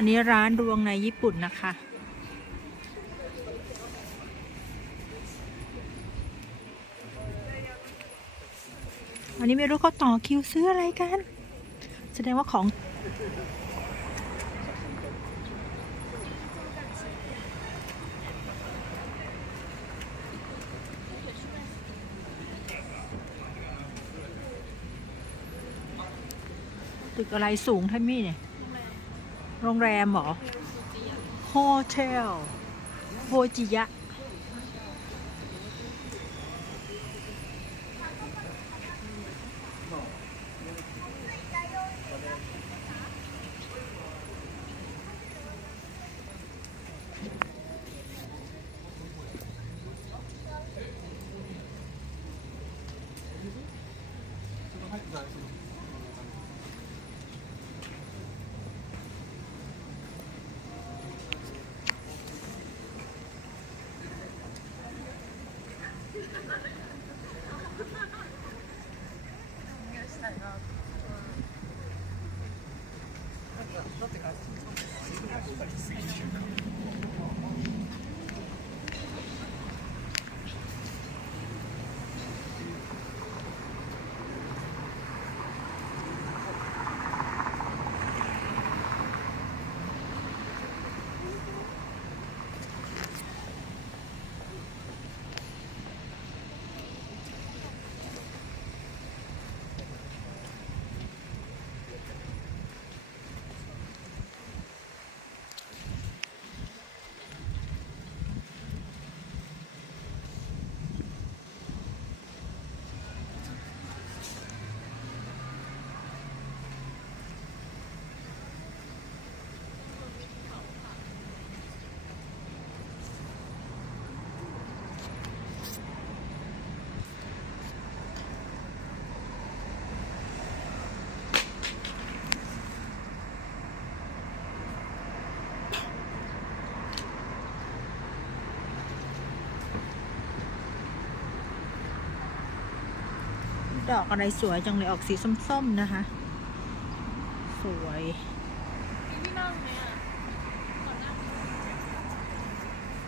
อันนี้ร้านรวงในญี่ปุ่นนะคะ อันนี้ไม่รู้เขาต่อคิวซื้ออะไรกัน แสดงว่าของตึกอะไรสูงท่านมี่เนี่ย โรงแรมเหรอโฮเทลโฮจิยะ ดอกอะไรสวยจังเลยออกสีส้มๆนะคะ สวยนี่นั่งไหมอะก่อนหน้า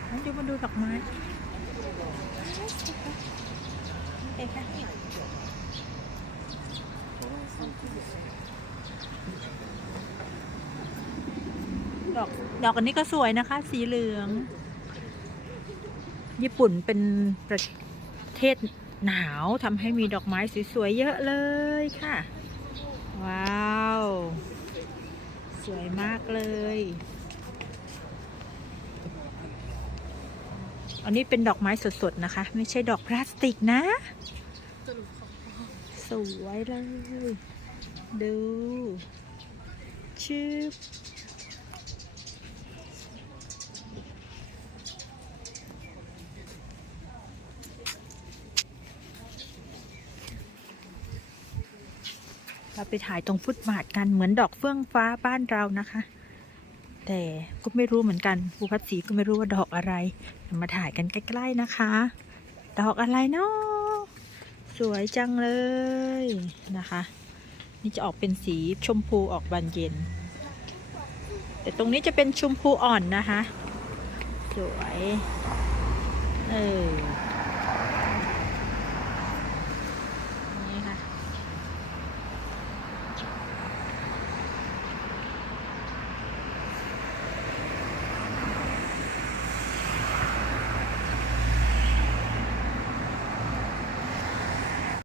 งั้นเดี๋ยวมาดูดอกไม้เอ๊ะค่ะดอกดอกอันนี้ก็สวยนะคะ สีเหลือง ญี่ปุ่นเป็นประเทศ หนาวทำให้มีดอกไม้สวยๆเยอะเลยค่ะ ว้าว สวยมากเลย อันนี้เป็นดอกไม้สดๆนะคะ ไม่ใช่ดอกพลาสติกนะ สวยเลย ดูชืบ เราไปถ่ายตรงฟุตบาทกันเหมือนดอกเฟื่องฟ้าบ้านเรานะคะ แต่ก็ไม่รู้เหมือนกันภูพัฒสีก็ไม่รู้ว่าดอกอะไรมาถ่ายกันใกล้ๆนะคะ ดอกอะไรเนาะสวยจังเลยนะคะ นี่จะออกเป็นสีชมพูออกบานเย็น แต่ตรงนี้จะเป็นชมพูอ่อนนะคะ สวย เออ